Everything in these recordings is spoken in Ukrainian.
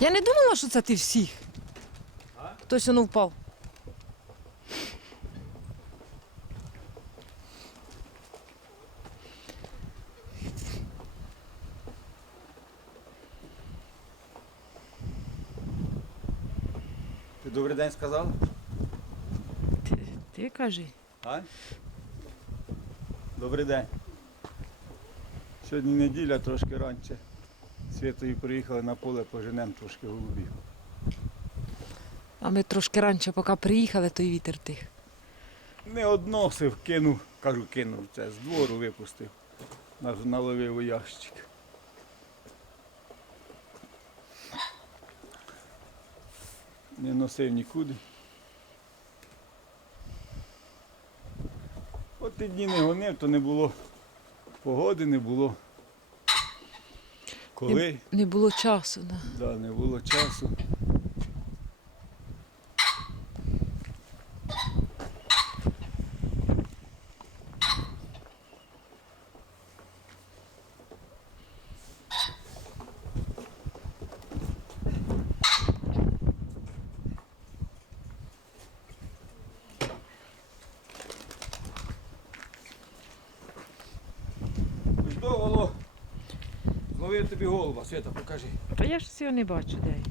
Я не думала, що це ти всіх. Хтось воно впав. Ти добрий день сказав? Ти, ти кажи. А? Добрий день. Сьогодні неділя, трошки раніше. Святою приїхали на поле, поженемо трошки голубів. А ми трошки раніше, поки приїхали, той вітер тих. Не односив, кинув, кажу, кинув це, з двору випустив. Наловив у ящик. Не носив нікуди. От ті дні не гонив, то не було погоди, не було. Коли? Не, не було часу. Да. Да, не було часу. Довго зловив тобі голуба, Свята, покажи. Та я ж цього не бачу, де він.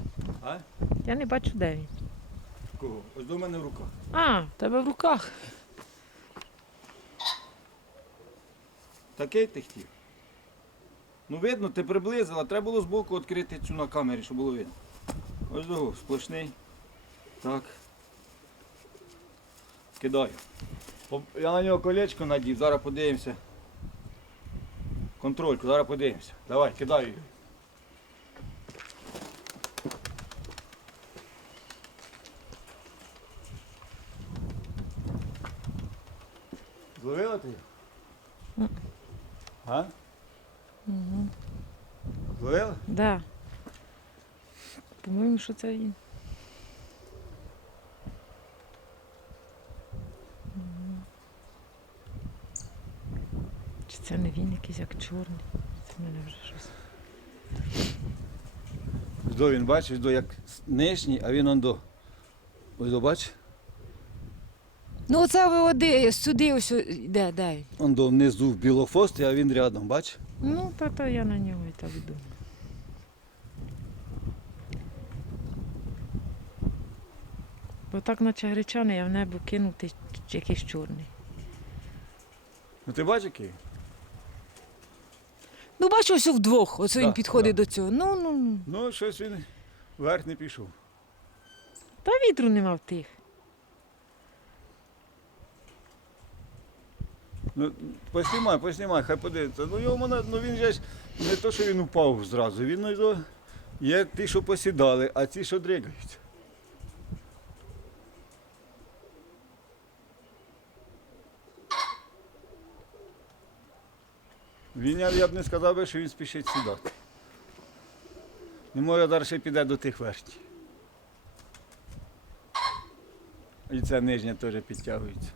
А? Я не бачу, де він. Кого? Ось до мене в руках. А, в тебе в руках. Такий ти хотів. Ну видно, ти приблизила, треба було збоку відкрити цю на камері, щоб було видно. Ось до, сплошний. Так. Кидаю. Я на нього колечко надів, зараз подивимося. Контрольку, зараз подивимося. Давай, кидаю її. Зловила ти? його? А? Угу. Зловила? Да. По-моєму, що це він. Це не він якийсь як чорний? Це мене вже щось. До він бачиш, до як нижній, а він он до. Ось до бач, Ну, оце ви оди, сюди ось йде, де він? он до внизу в білофості, а він рядом, бач? Ну, та то я на нього і так думаю. Бо так, наче гречаний, а в небо кинути якийсь чорний. Ну ти бачиш який? Ну, бачу, ось вдвох, оце він Да, підходить до цього. Ну, ну, ну. Ну, щось він вверх не пішов. Та вітру нема в тих. Ну, поснімай, поснімай, хай подивиться. Ну його мене, ну він же ж не то, що він упав зразу, він ну, його- є ті, що посідали, а ті, що дригаються. Він, я, я б не сказав би, що він спішить сідати. Не може далі піде до тих верхніх. І ця нижня теж підтягується.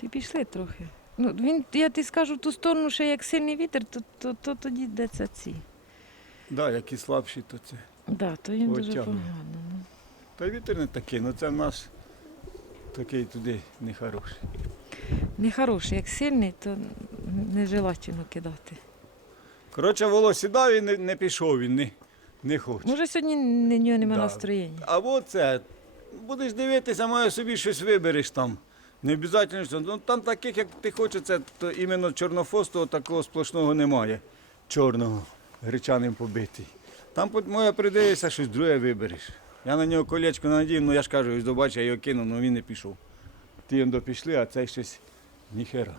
Ти пішли трохи. Ну, він, я ти скажу в ту сторону, що як сильний вітер, то, то, то тоді йдеться ці. Так, да, які слабші, то це. Да, то їм дуже погано. Та вітер не такий, ну це наш такий туди нехороший. Нехороший, як сильний, то нежелательно кидати. Коротше, волос сідав і не, не пішов, він не, не хоче. Може, сьогодні на нього немає Да. настроєння. А от це, будеш дивитися, може собі щось вибереш там. Не обов'язково, що ну, там таких, як ти хочеш, це то іменно чорнофостого такого сплошного немає. Чорного, гречаним побитий. Там по- моя придивишся, щось друге вибереш. Я на нього колечко надів, ну я ж кажу, ось добачу, я його кинув, ну він не пішов. Ті он пішли, а цей щось ніхера.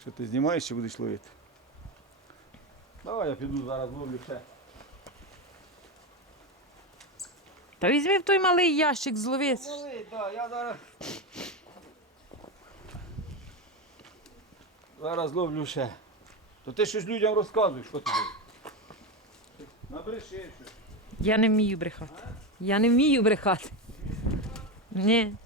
Що ти знімаєш чи будеш ловити? Давай я піду зараз ловлю ще. Та візьми в той малий ящик злови. Малий, так, я зараз. Зараз ловлю ще. То ти щось людям розказуєш, що робиш? Набреши щось. Я не вмію брехати. Я не вмію брехати. Ні.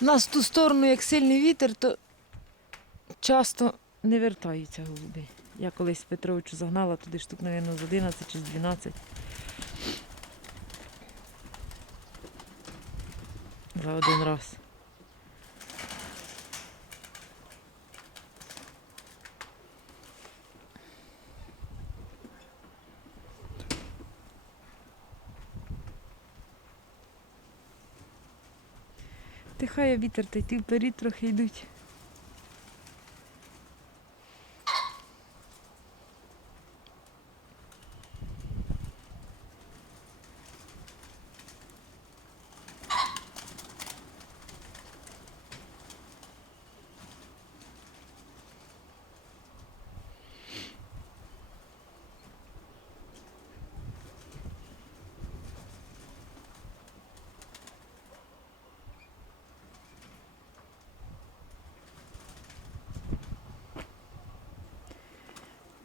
У нас в ту сторону, як сильний вітер, то часто не вертаються голуби. Я колись Петровичу загнала туди штук, мабуть, з 11 чи з 12. За один раз. Тихає вітер, та й ті вперед трохи йдуть.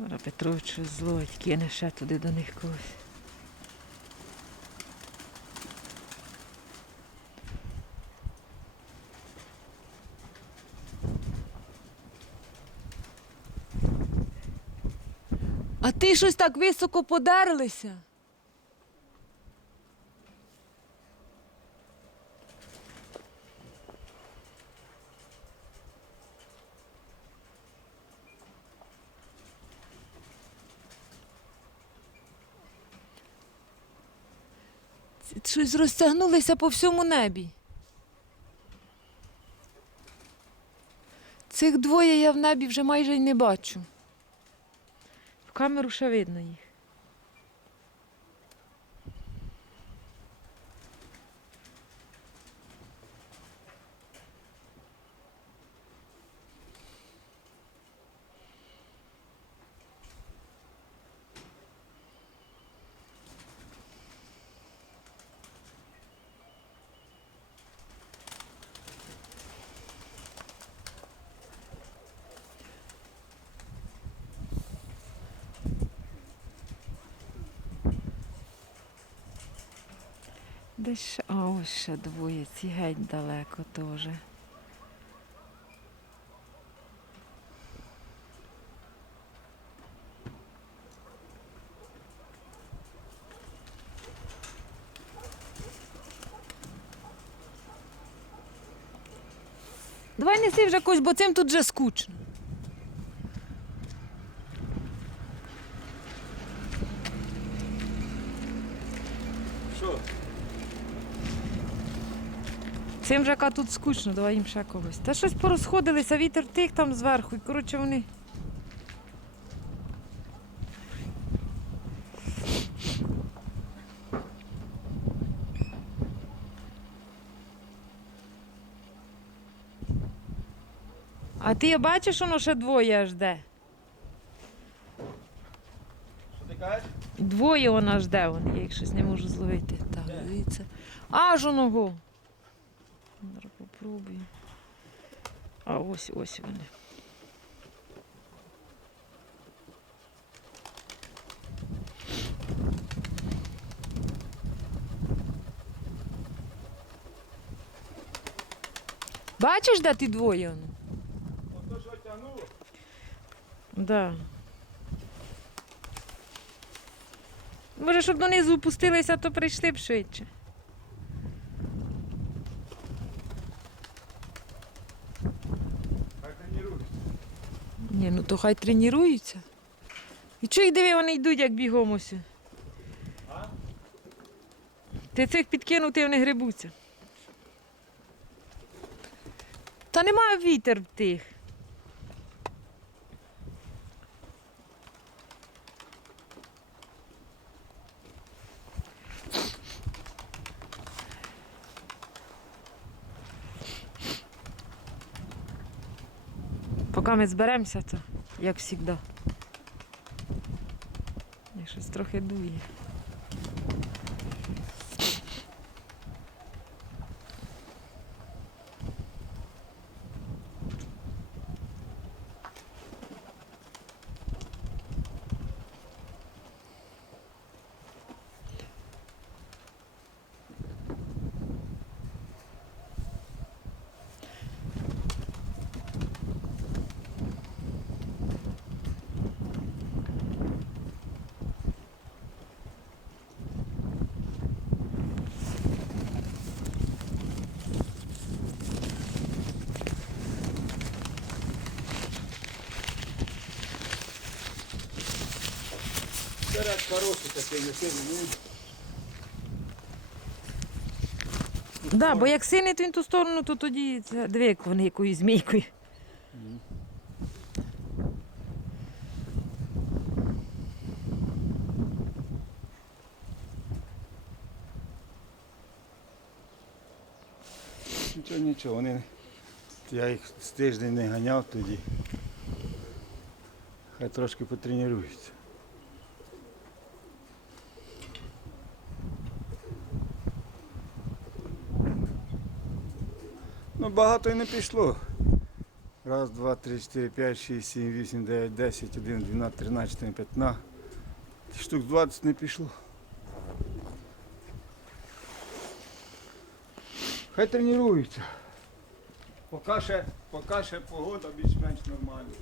Ора Петрович зловить, кине ще туди до них когось. А ти щось так високо подерлися. Щось розтягнулися по всьому небі. Цих двоє я в небі вже майже й не бачу. В камеру ще видно їх. Десь а ось ще двоє, ці геть далеко теж. Давай неси вже когось, бо цим тут вже скучно. Що? Цим вже яка тут скучно, давай їм ще когось. Та щось порозходилися, вітер тих там зверху, і коротше вони. А ти бачиш, воно ще двоє аж де? Що ти кажеш? Двоє вона жде, вони, я їх щось не можу зловити. Так, дивіться. Аж оного. Зараз. А ось ось вони. Бачиш, де ти двоє? Ото що тягнуло? Да. Може, щоб донизу опустилися, то прийшли б швидше. То хай тренуються. І чого їх диви, вони йдуть, як бігом ось. Ти цих підкинув, ти вони грибуться. Та немає вітер в тих. Поки ми зберемося, то як завжди. Я щось трохи дує. Хороший такий, не сильний. Так, да, бо як синить він ту сторону, то тоді це диви, як вони якоюсь змійкою. Нічого, нічого, вони. Я їх з тиждень не ганяв тоді. Хай трошки потренуються. Ну, багато і не пішло. Раз, два, три, чотири, п'ять, шість, сім, вісім, дев'ять, десять, один, дванадцять, тринадцять, п'ятнадцять. Штук 20 не пішло. Хай тренуються. Поки ще, поки ще погода більш-менш нормальна.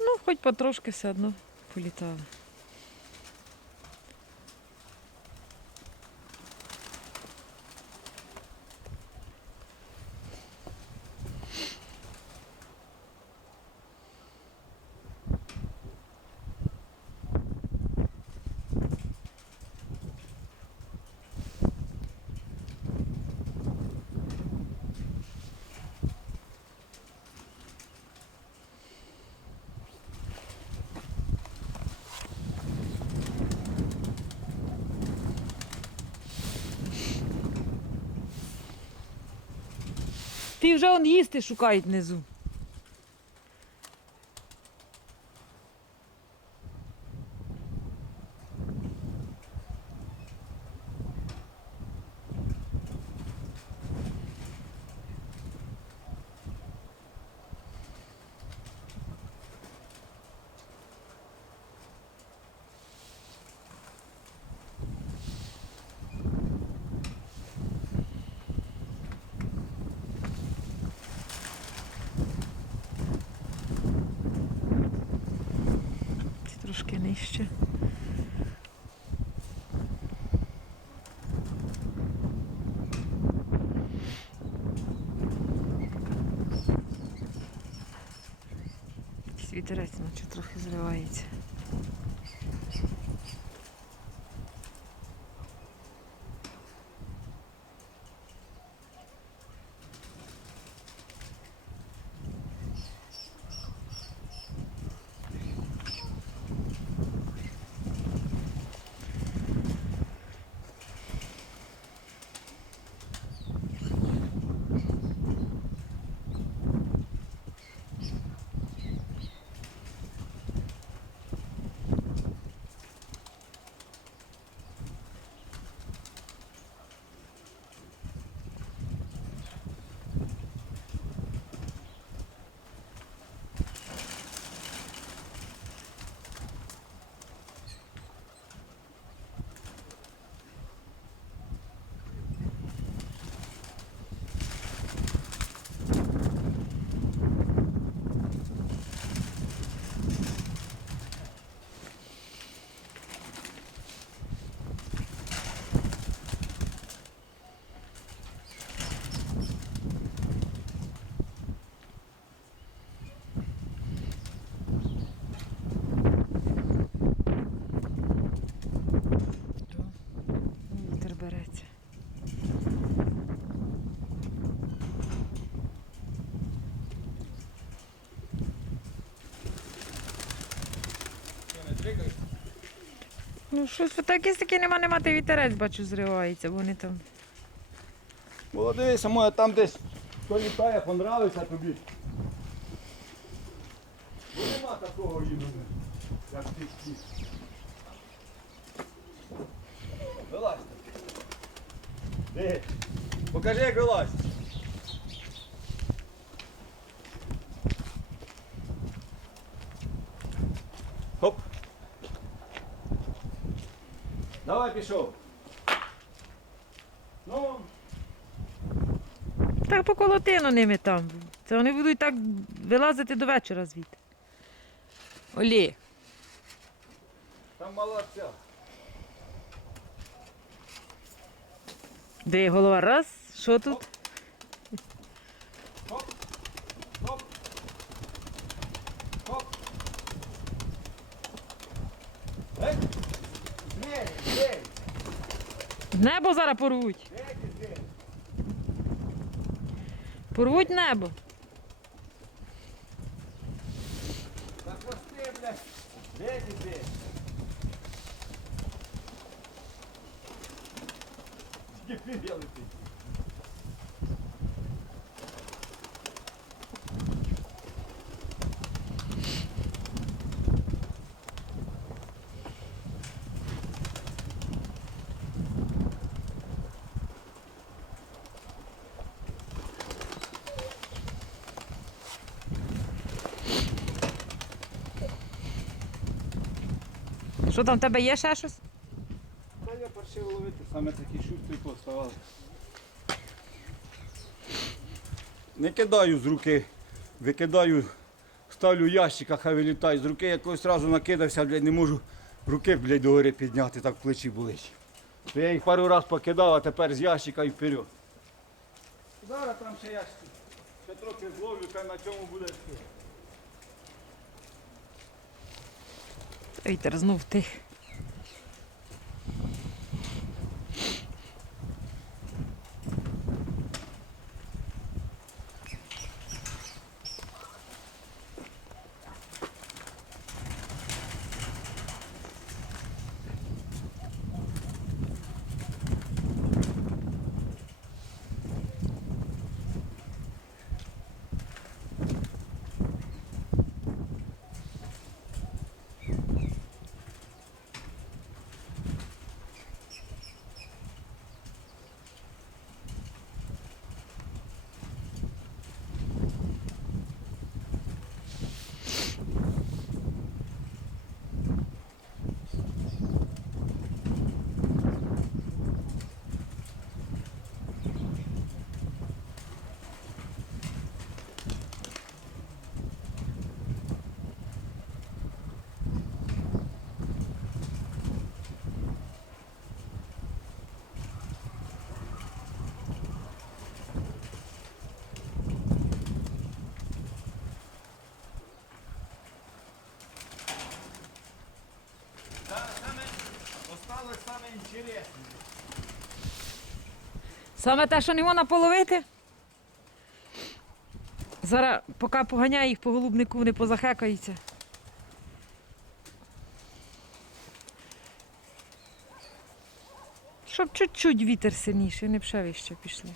Ну, хоч потрошки все одно політали. Ті вже он їсти шукають внизу. Ці нижче. Якийсь Вітерець наче трохи зривається. Ну, щось так, якщо таки нема, нема, ти вітерець, бачу, зривається, вони там. Бо дивися, моя там десь хто літає, понравиться тобі. Бо нема такого імені, як ти всі. Вилазь. Де? Покажи, як вилазь. Давай пішов. Ну, Так поколотину ними там. Це вони будуть так вилазити до вечора звідти. Олі. там молодця. Де голова? Раз. Що тут? Небо зараз порвуть. Порвуть небо. Запусти, блядь. Двері, ти? Тільки пір'я летить. Що там в тебе є ще щось? Та я паршиво ловити, саме такі шустрі поставали. Не кидаю з руки, викидаю, ставлю ящика, хай вилітає з руки, якось одразу накидався, блядь, не можу руки, блядь, догори підняти, так плечі болить. Я їх пару раз покидав, а тепер з ящика і вперед. Зараз там ще ящик. Ще трохи зловлю, та на цьому буде все. Вітер знов тих. Осталось саме інтересне. Саме те, що не можна половити. Зараз, поки поганяє їх по голубнику, вони позахекаються. Щоб чуть-чуть вітер сильніший, не б ще вище пішли.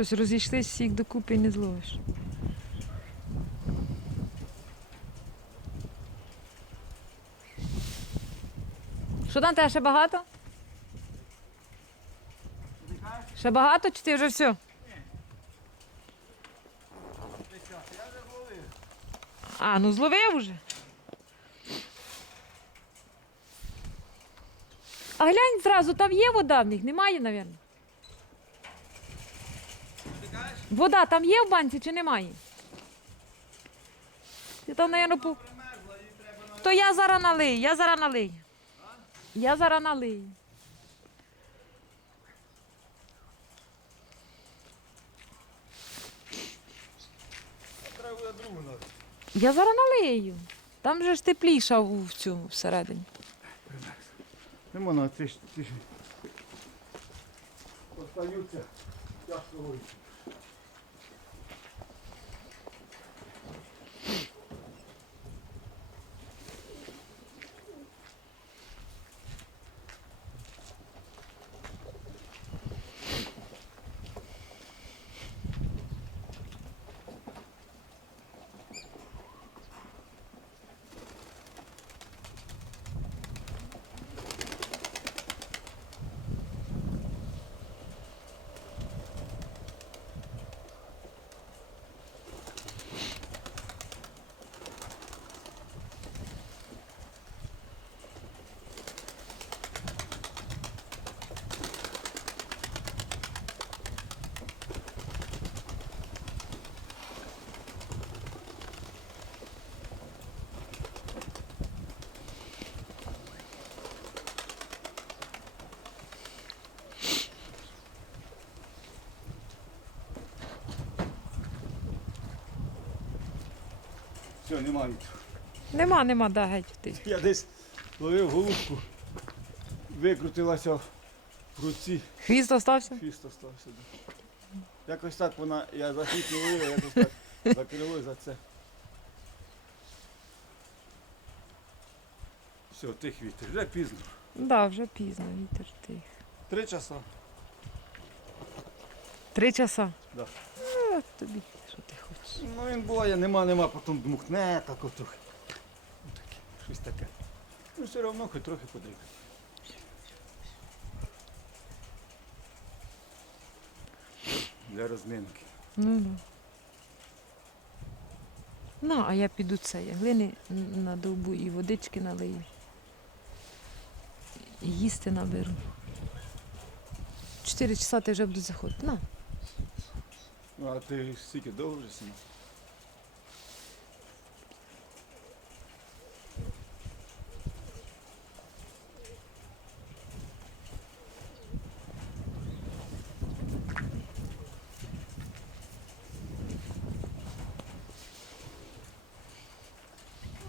Щось розійшлись всіх докупи і не зловиш. Що там тебе ще багато? Ще багато чи ти вже все? А, ну зловив уже. А глянь зразу, там є вода в них? Немає, мабуть. Вода там є в банці чи немає? Ти там, мабуть, по... То я зараз налию, я зараз налию. Я зараз ноги. Я зараз налию. Там же ж тепліша в цьому всередині. Не можна, ти ж ж. Остаються тяжко вийти. Все, немає. Нема, нема, да, геть ти. Я десь ловив голубку, викрутилася в руці, Хвіст остався? хвіст остався. да. Якось так вона, я за хвіст не ловив, якось так за крило і за це. Все, тих вітер, вже пізно. Да, вже пізно, вітер тих. Три часа. Три часа. Да. Е, тобі. Ну він буває, нема, нема, потім дмухне, так от трохи. Ну, таке, щось таке. Ну все одно хоч трохи подрібне. Для розминки. Ну, да. На, а я піду це, я глини н- на довбу і водички налию. І їсти наберу. Чотири часа ти вже буду заходити. На. Ну, а ти стільки довго вже сидиш?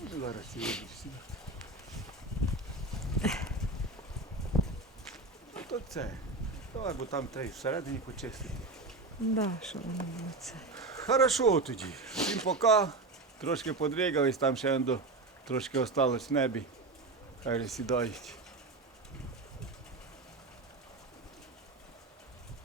Ну, Зараз я буду сідати. Ну, то це. Давай, бо там та й всередині почистити. Да, що воно було це. Хорошо тоді. Всім пока. Трошки подригались, там ще трошки осталось в небі. Хай сідають.